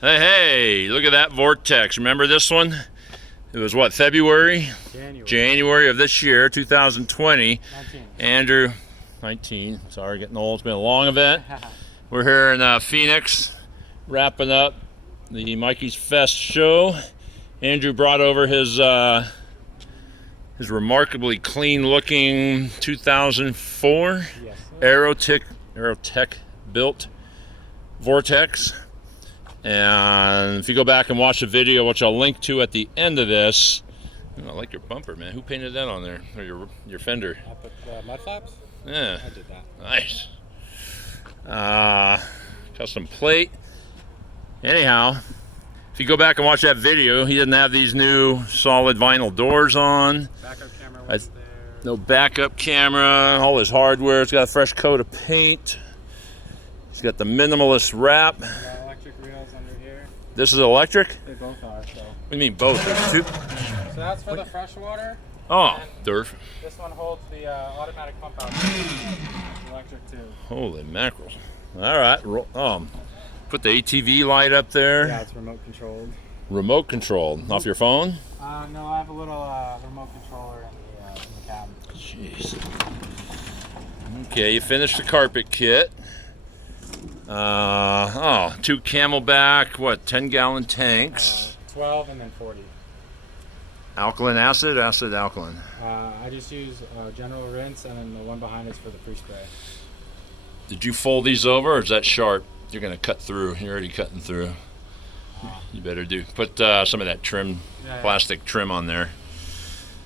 Hey, look at that Vortex. Remember this one? It was what, February? January of this year, 2020. 19. Andrew, 19. Sorry, getting old. It's been a long event. We're here in Phoenix, wrapping up the Mikey's Fest show. Andrew brought over his remarkably clean-looking 2004 Yes, Aerotech built Vortex. And if you go back and watch the video, which I'll link to at the end of this, I like your bumper, man. Who painted that on there? Or your fender? I put mud flaps? Yeah. I did that. Nice. Custom plate. Anyhow, if you go back and watch that video, he didn't have these new solid vinyl doors on. Backup camera wasn't there. No backup camera. All his hardware. It's got a fresh coat of paint. He's got the minimalist wrap. We got electric reels under here. This is electric? They both are, so. What do you mean both? There's two. So that's for the fresh water. Oh, derf. This one holds the automatic pump out. Electric too. Holy mackerel. All right. Put the ATV light up there. Yeah, it's remote controlled. Remote controlled. Off your phone? No, I have a little remote controller in the cab. Jeez. Okay, you finished the carpet kit. Two Camelback, what, 10-gallon tanks? 12 and then 40. Alkaline acid, alkaline. I just use general rinse, and then the one behind is for the pre-spray. Did you fold these over, or is that sharp? You're going to cut through. You're already cutting through. You better do. Put some of that trim, plastic trim on there.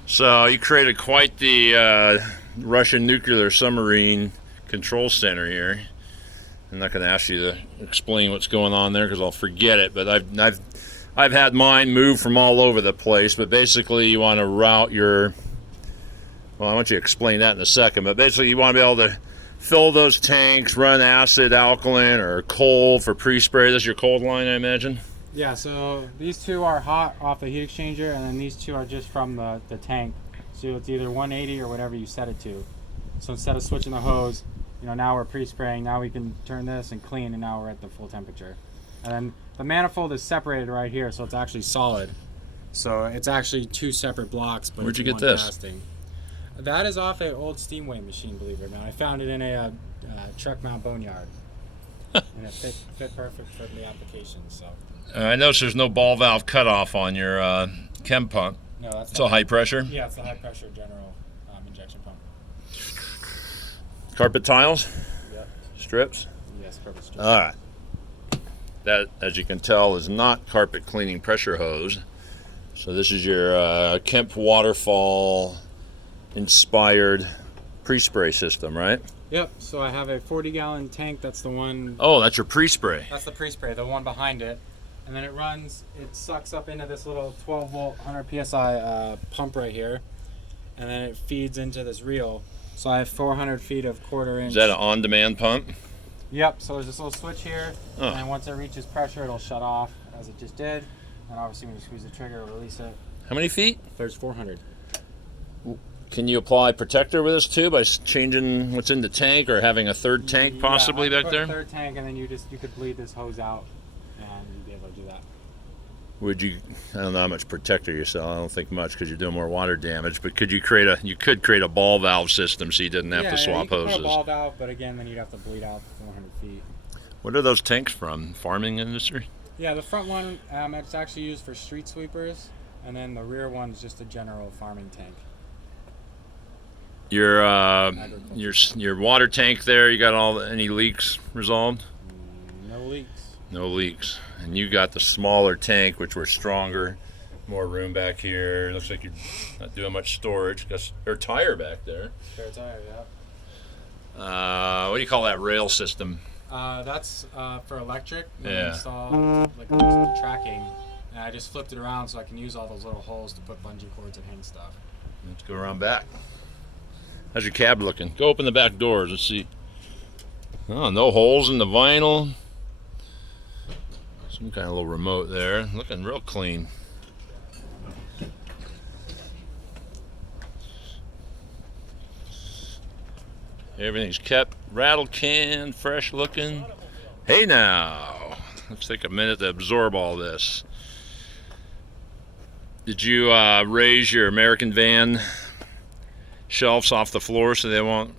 So you created quite the Russian nuclear submarine control center here. I'm not going to ask you to explain what's going on there because I'll forget it. But I've had mine move from all over the place. But basically, you want to route your. Well, I want you to explain that in a second. But basically, you want to be able to fill those tanks, run acid, alkaline, or cold for pre-spray. This is your cold line, I imagine. Yeah. So these two are hot off the heat exchanger, and then these two are just from the tank. So it's either 180 or whatever you set it to. So instead of switching the hose. Now we're pre-spraying, now we can turn this and clean, and now we're at the full temperature. And then the manifold is separated right here, so it's actually solid. So it's actually two separate blocks, but where'd you get one this? casting. That is off an old Steamway machine, believe it or not. I found it in a truck mount boneyard. And it fit perfect for the application, so. I noticed there's no ball valve cutoff on your chem pump. No, that's it's all high pressure? Yeah, it's the high pressure general injection pump. Carpet tiles? Yep. Strips? Yes, carpet strips. All right. That, as you can tell, is not carpet cleaning pressure hose. So this is your Kemp waterfall inspired pre-spray system, right? Yep. So I have a 40-gallon tank. That's the one. Oh, that's your pre-spray. That's the pre-spray, the one behind it. And then it sucks up into this little 12-volt, 100 psi pump right here. And then it feeds into this reel. So I have 400 feet of quarter-inch. Is that an on-demand pump? Yep. So there's this little switch here, and once it reaches pressure, it'll shut off, as it just did. And obviously, when you squeeze the trigger, it'll release it. How many feet? There's 400. Can you apply protector with this too by changing what's in the tank or having a third tank possibly back there? A third tank, and then you could bleed this hose out, and you'd be able to do that. Would you? I don't know how much protector you sell. I don't think much because you're doing more water damage. But could you create a ball valve system so you didn't have to swap you could hoses? put a ball valve, but again, then you'd have to bleed out 400 feet. What are those tanks from? Farming industry? Yeah, the front one it's actually used for street sweepers, and then the rear one's just a general farming tank. Your water tank there. You got any leaks resolved? No leaks. No leaks. And you got the smaller tank, which were stronger, more room back here. Looks like you're not doing much storage. Got a tire back there. Spare tire, yeah. What do you call that rail system? That's for electric. Yeah. Install the tracking, and I just flipped it around so I can use all those little holes to put bungee cords and hang stuff. Let's go around back. How's your cab looking? Go open the back doors. Let's see. Oh, no holes in the vinyl. Some kind of little remote there. Looking real clean. Everything's kept rattle can, fresh looking. Hey now. Let's take a minute to absorb all this. Did you raise your American Van shelves off the floor so they won't?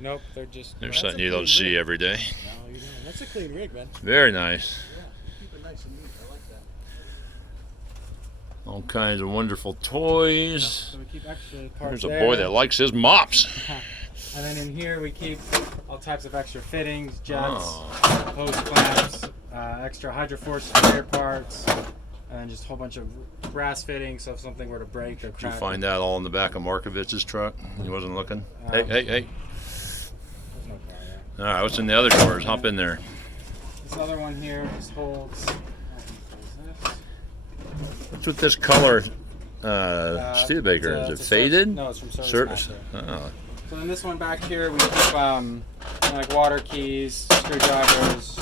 Nope, they're just. There's something you don't see every day. No, you don't. That's a clean rig, man. Very nice. Yeah, you keep it nice and neat. I like that. All kinds of wonderful toys. So we keep extra parts There's a there. boy that likes his mops. And then in here we keep all types of extra fittings, jets, Oh. hose clamps, extra hydroforce spare parts, and then just a whole bunch of brass fittings. So if something were to break or Did you crack, find that all in the back of Markovich's truck? He wasn't looking? Hey. there's no car there. All right, what's in the other doors? Hop in there. This other one here just holds. What's with this color Studebaker? Is it faded? No, it's from Service Master. Oh. So in this one back here, we keep like water keys, screwdrivers,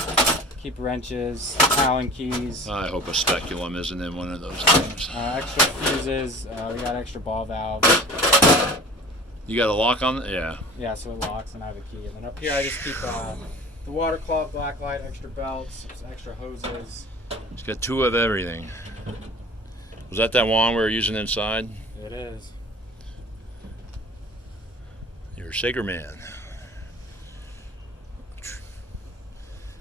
keep wrenches, Allen keys, I hope a speculum isn't in one of those things. extra fuses. We got extra ball valves. You got a lock on it? Yeah. Yeah, so it locks, and I have a key. And then up here, I just keep the water cloth, black light, extra belts, extra hoses. It's got two of everything. Was that one we were using inside? It is. You're a Sager man.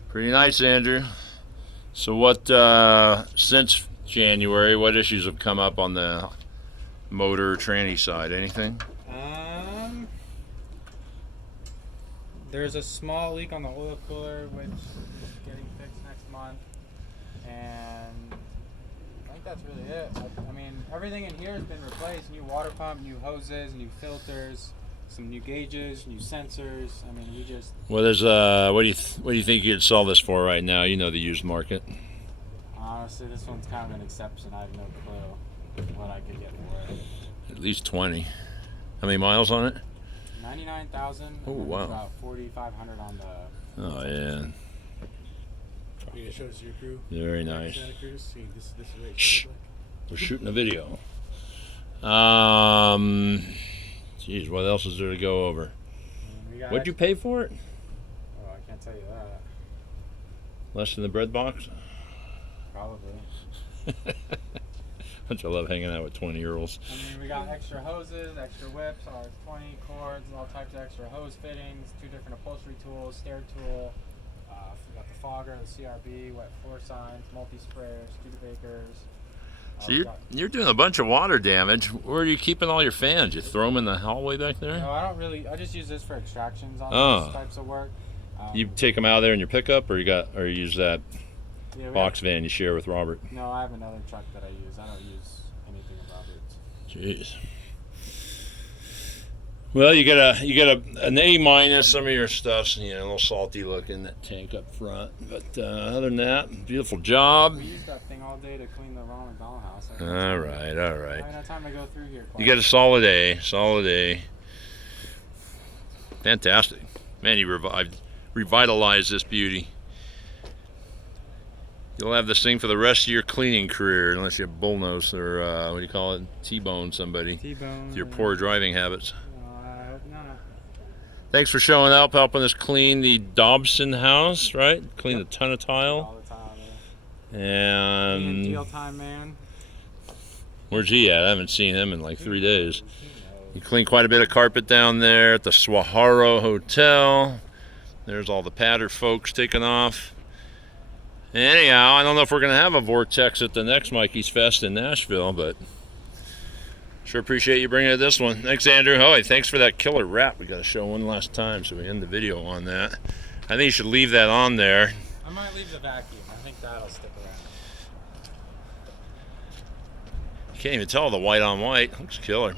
Pretty nice, Andrew. So what, since January, what issues have come up on the motor tranny side? Anything? There's a small leak on the oil cooler, which is getting fixed next month. And I think that's really it. I mean, everything in here has been replaced. New water pump, new hoses, new filters, some new gauges, new sensors. I mean, we just... What do you think you'd sell this for right now? You know the used market. Honestly, this one's kind of an exception. I have no clue what I could get for it. At least 20. How many miles on it? 99,000. Oh, wow. About 4,500 on the... Oh, yeah. You gonna show this to your crew? Very nice. Santa Cruz? See, this is what it Shh. looks like. We're shooting a video. Geez, what else is there to go over? We got What'd you pay for it? Oh, I can't tell you that. Less than the bread box? Probably. Don't you love hanging out with 20-year-olds? I mean, we got extra hoses, extra whips, RS-20 cords, all types of extra hose fittings, 2 different upholstery tools, stair tool. We got the fogger, the CRB, wet floor signs, multi-sprayers, Studebakers. So you're doing a bunch of water damage. Where are you keeping all your fans? You throw them in the hallway back there? No, I don't really. I just use this for extractions on Oh. these types of work. You take them out of there in your pickup, or you use that yeah, box van you share with Robert? No, I have another truck that I use. I don't use anything of Robert's. Jeez. Well, you get an A minus. Some of your stuff's a little salty looking, that tank up front. But other than that, beautiful job. We use that thing all day to clean the Ronald McDonald house. All right. I haven't had time to go through here. You get a solid A. Fantastic. Man, you revitalized this beauty. You'll have this thing for the rest of your cleaning career, unless you have bullnose or what do you call it? T-bone somebody. T-bone. With your poor driving habits. I hope not. Thanks for showing up, helping us clean the Dobson house, right? Clean a ton of tile. All the time, man. And Deal time, man. where's he at? I haven't seen him in like 3 days. You cleaned quite a bit of carpet down there at the Swaharo Hotel. There's all the patter folks taking off. Anyhow, I don't know if we're going to have a Vortex at the next Mikey's Fest in Nashville, but sure appreciate you bringing it this one. Thanks, Andrew. Oh, thanks for that killer wrap. We got to show one last time, so we end the video on that. I think you should leave that on there. I might leave the vacuum. I think that'll stick around. You can't even tell the white on white. Looks killer.